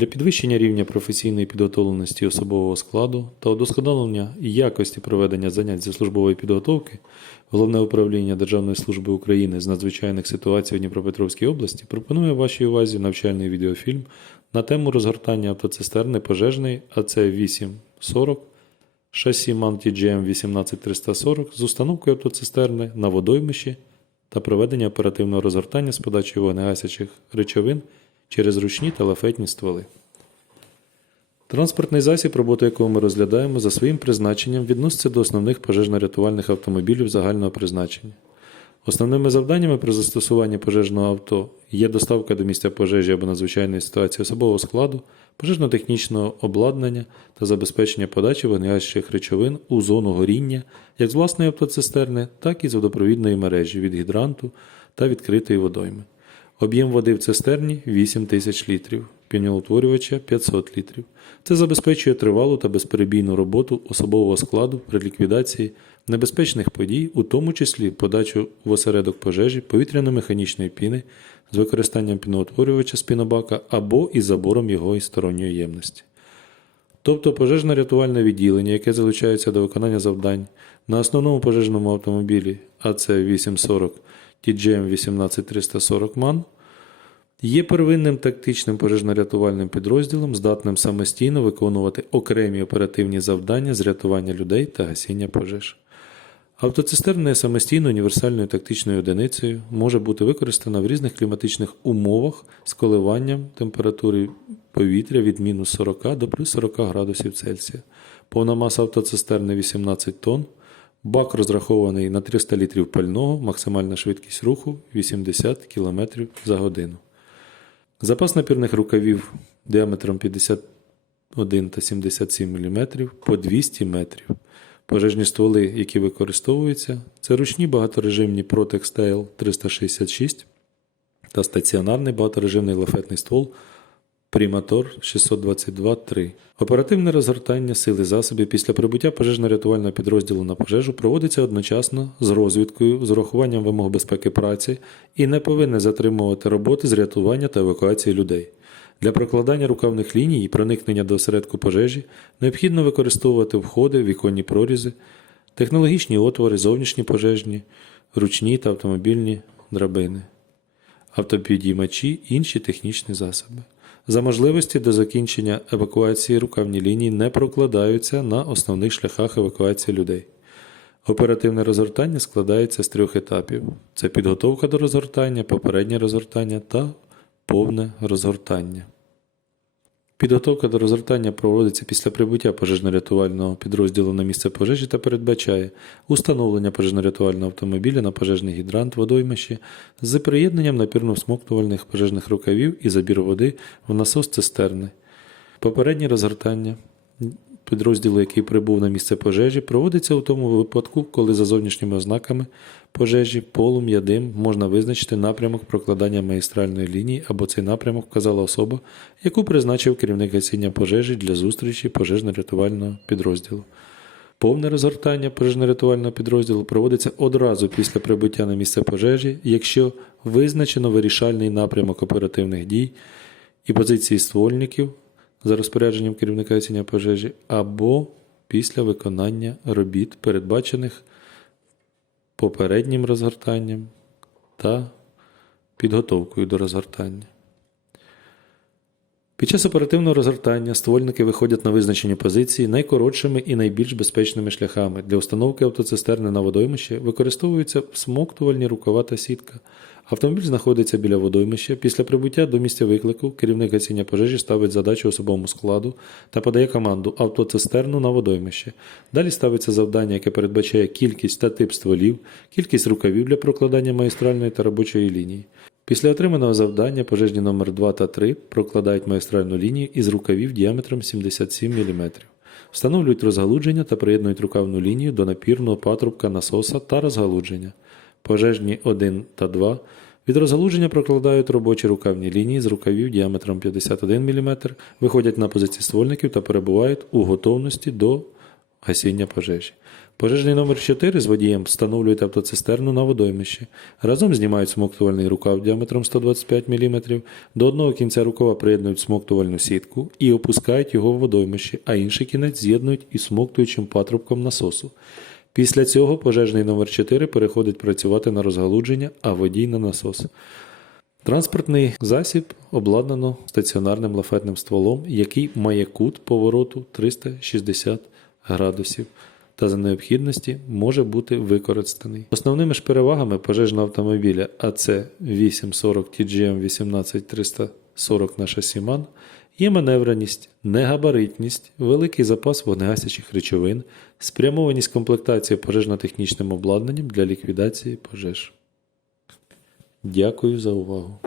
Для підвищення рівня професійної підготовленості особового складу та удосконалення якості проведення занять зі службової підготовки Головне управління Державної служби України з надзвичайних ситуацій у Дніпропетровській області пропонує вашій увазі навчальний відеофільм на тему розгортання автоцистерни пожежної АЦ-840 шасі MAN TGM 18340 з установкою автоцистерни на водоймищі та проведення оперативного розгортання з подачею вогнегасячих речовин через ручні та лафетні стволи. Транспортний засіб, роботу якого ми розглядаємо, за своїм призначенням відноситься до основних пожежно-рятувальних автомобілів загального призначення. Основними завданнями при застосуванні пожежного авто є доставка до місця пожежі або надзвичайної ситуації особового складу, пожежно-технічного обладнання та забезпечення подачі вогнегасячих речовин у зону горіння як з власної автоцистерни, так і з водопровідної мережі від гідранту та відкритої водойми. Об'єм води в цистерні 8 тисяч літрів, піноутворювача 500 літрів. Це забезпечує тривалу та безперебійну роботу особового складу при ліквідації небезпечних подій, у тому числі подачу в осередок пожежі повітряно-механічної піни з використанням піноутворювача з пінобака або із забором його із сторонньої ємності. Тобто пожежно-рятувальне відділення, яке залучається до виконання завдань на основному пожежному автомобілі АЦ-840 TGM 18340 MAN, є первинним тактичним пожежно-рятувальним підрозділом, здатним самостійно виконувати окремі оперативні завдання з рятування людей та гасіння пожеж. Автоцистерна є самостійною універсальною тактичною одиницею, може бути використана в різних кліматичних умовах з коливанням температури повітря від мінус 40 до плюс 40 градусів Цельсія. Повна маса автоцистерни 18 тонн, бак розрахований на 300 літрів пального, максимальна швидкість руху 80 км за годину. Запас напірних рукавів діаметром 51 та 77 мм по 200 метрів. Пожежні стволи, які використовуються, це ручні багаторежимні Protex Tail 366 та стаціонарний багаторежимний лафетний ствол Primator 622-3. Оперативне розгортання сили засобів після прибуття пожежно-рятувального підрозділу на пожежу проводиться одночасно з розвідкою, з урахуванням вимог безпеки праці і не повинне затримувати роботи з рятування та евакуації людей. Для прокладання рукавних ліній і проникнення до осередку пожежі необхідно використовувати входи, віконні прорізи, технологічні отвори, зовнішні пожежні, ручні та автомобільні драбини, автопідіймачі, інші технічні засоби. За можливості до закінчення евакуації рукавні лінії не прокладаються на основних шляхах евакуації людей. Оперативне розгортання складається з трьох етапів: це підготовка до розгортання, попереднє розгортання та повне розгортання. Підготовка до розгортання проводиться після прибуття пожежно-рятувального підрозділу на місце пожежі та передбачає установлення пожежно-рятувального автомобіля на пожежний гідрант водоймищі з приєднанням напірно-всмоктувальних пожежних рукавів і забір води в насос цистерни. Попереднє розгортання підрозділу, який прибув на місце пожежі, проводиться у тому випадку, коли за зовнішніми ознаками пожежі, полум'я, дим можна визначити напрямок прокладання магістральної лінії або цей напрямок вказала особа, яку призначив керівник гасіння пожежі для зустрічі пожежно-рятувального підрозділу. Повне розгортання пожежно-рятувального підрозділу проводиться одразу після прибуття на місце пожежі, якщо визначено вирішальний напрямок оперативних дій і позиції ствольників за розпорядженням керівника гасіння пожежі, або після виконання робіт, передбачених попереднім розгортанням та підготовкою до розгортання. Під час оперативного розгортання ствольники виходять на визначені позиції найкоротшими і найбільш безпечними шляхами. Для установки автоцистерни на водоймище використовуються всмоктувальні рукава та сітка. Автомобіль знаходиться біля водоймища. Після прибуття до місця виклику керівник гасіння пожежі ставить задачу особовому складу та подає команду автоцистерну на водоймище. Далі ставиться завдання, яке передбачає кількість та тип стволів, кількість рукавів для прокладання магістральної та робочої лінії. Після отриманого завдання пожежні номер 2 та 3 прокладають магістральну лінію із рукавів діаметром 77 мм. Встановлюють розгалудження та приєднують рукавну лінію до напірного патрубка насоса та розгалудження. Пожежні 1 та 2 від розгалудження прокладають робочі рукавні лінії з рукавів діаметром 51 мм, виходять на позиції ствольників та перебувають у готовності до гасіння пожежі. Пожежний номер 4 з водієм встановлюють автоцистерну на водоймищі. Разом знімають смоктувальний рукав діаметром 125 мм, до одного кінця рукава приєднують смоктувальну сітку і опускають його в водоймище, а інший кінець з'єднують із смоктуючим патрубком насосу. Після цього пожежний номер 4 переходить працювати на розгалудження, а водій на насос. Транспортний засіб обладнано стаціонарним лафетним стволом, який має кут повороту 360 градусів та за необхідності може бути використаний. Основними ж перевагами пожежного автомобіля АЦ 840 TGM 18340 на шасі МАН є маневреність, негабаритність, великий запас вогнегасячих речовин, спрямованість комплектації пожежно-технічним обладнанням для ліквідації пожеж. Дякую за увагу.